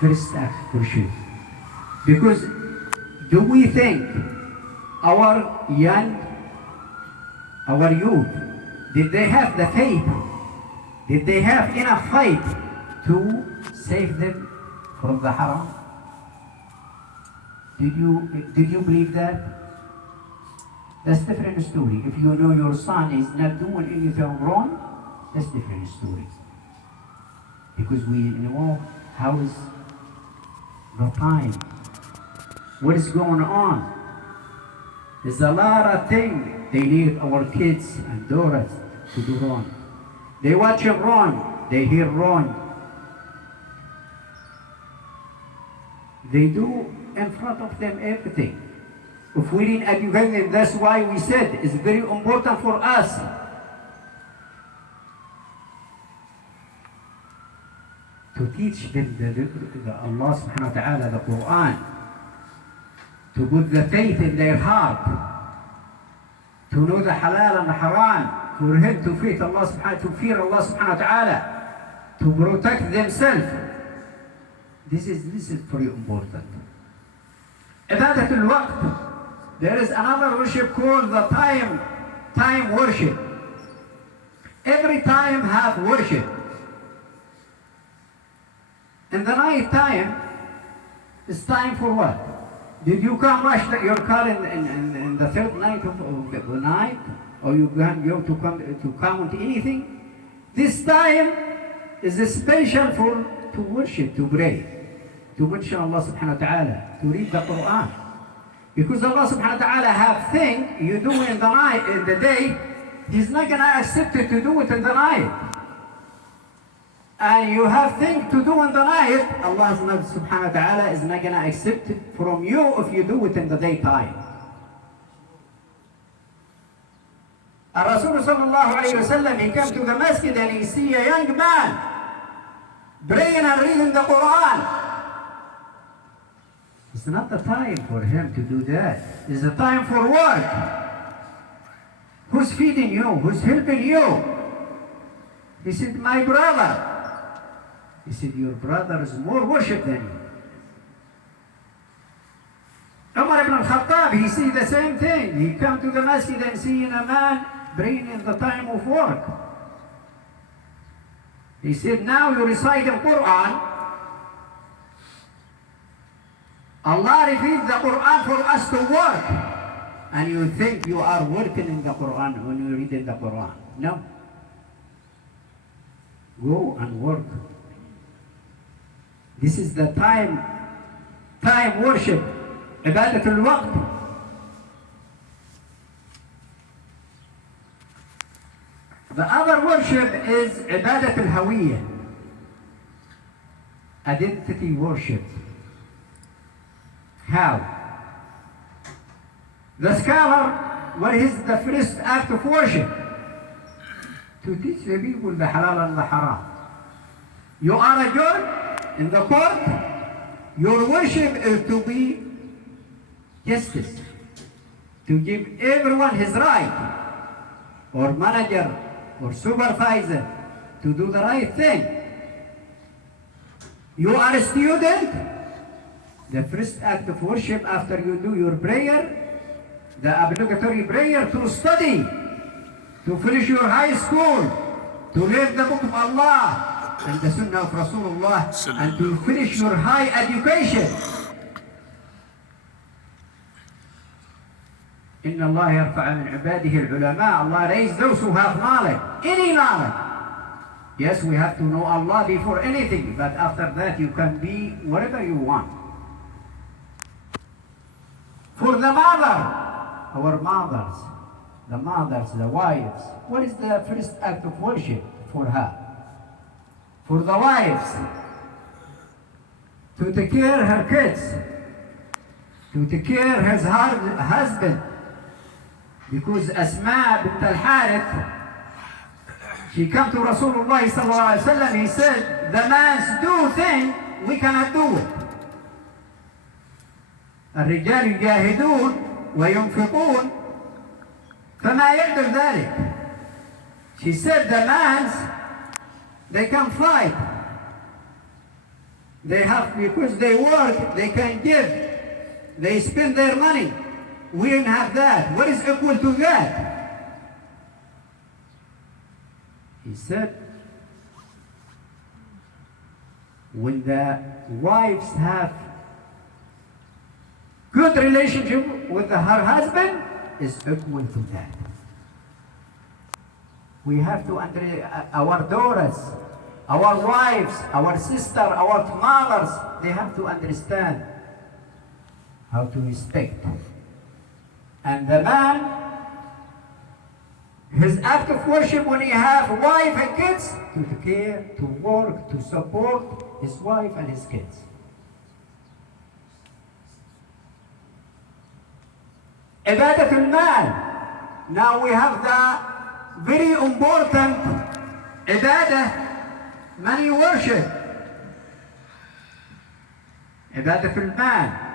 First act for sure. Because do we think our youth, did they have the faith? Did they have enough faith to save them from the haram? Did you believe that? That's a different story. If you know your son is not doing anything wrong, that's a different story. Because we know how is the time, what is going on. There's a lot of things they need our kids and daughters to do wrong. They watch it wrong, they hear wrong. They do in front of them everything. If we didn't educate them, that's why we said it's very important for us to teach them the Allah subhanahu wa ta'ala, the Quran, to put the faith in their heart, to know the halal and the haram, for him to fear Allah subhanahu wa ta'ala, to protect themselves. This is very important. Ibadat al-waqt. There is another worship called the time worship. Every time have worship. In the night time, it's time for what? Did you come rush your car in the third night of the night? Or you go to count anything? This time is special to worship, to pray, to mention Allah subhanahu wa ta'ala, to read the Quran. Because Allah subhanahu wa ta'ala have things you do in the night, in the day, He's not going to accept it to do it in the night. And you have things to do in the night, Allah subhanahu wa ta'ala is not going to accept it from you if you do it in the daytime. Rasul sallallahu alayhi wa sallam, he came to the masjid and he see a young man praying and reading the Quran. It's not the time for him to do that. It's the time for work. Who's feeding you? Who's helping you? He said, my brother. He said, your brother is more worship than you. Umar ibn al-Khattab, he see the same thing. He come to the masjid and see a man praying in the time of work. He said, now you recite the Quran. Allah revealed the Quran for us to work. And you think you are working in the Quran when you read in the Quran. No. Go and work. This is the time worship. Ibadat al-waqt. The other worship is Ibadat al-Hawiyya. Identity worship. How? The scholar, what is the first act of worship? To teach the people the halal and the haram. You are a judge in the court. Your worship is to be justice, to give everyone his right, or manager, or supervisor, to do the right thing. You are a student. The first act of worship after you do your prayer, the obligatory prayer to study, to finish your high school, to read the book of Allah and the Sunnah of Rasulullah, and to finish your high education. إن الله يرفع من عباده العلماء. Allah raised those who have knowledge, any knowledge. Yes, we have to know Allah before anything, but after that you can be whatever you want. For the mother, our mothers, the wives, what is the first act of worship for her? For the wives, to take care of her kids, to take care of his husband. Because Asma bint al-Harith, she came to Rasulullah sallallahu alayhi wa sallam, he said, the man's do thing, we cannot do it. الرجال يجاهدون وينفقون فما يقدر ذلك. She said the man's, they can fight. They have, because they work, they can give. They spend their money. We don't have that. What is equal to that? He said, when the wives have good relationship with her husband, is equal to that. We have to our daughters, our wives, our sister, our mothers, they have to understand how to respect. And the man, his act of worship when he have wife and kids, to care, to work, to support his wife and his kids. Ibadat al-mal. Now we have the very important ibadah, money worship. Ibadat al-mal.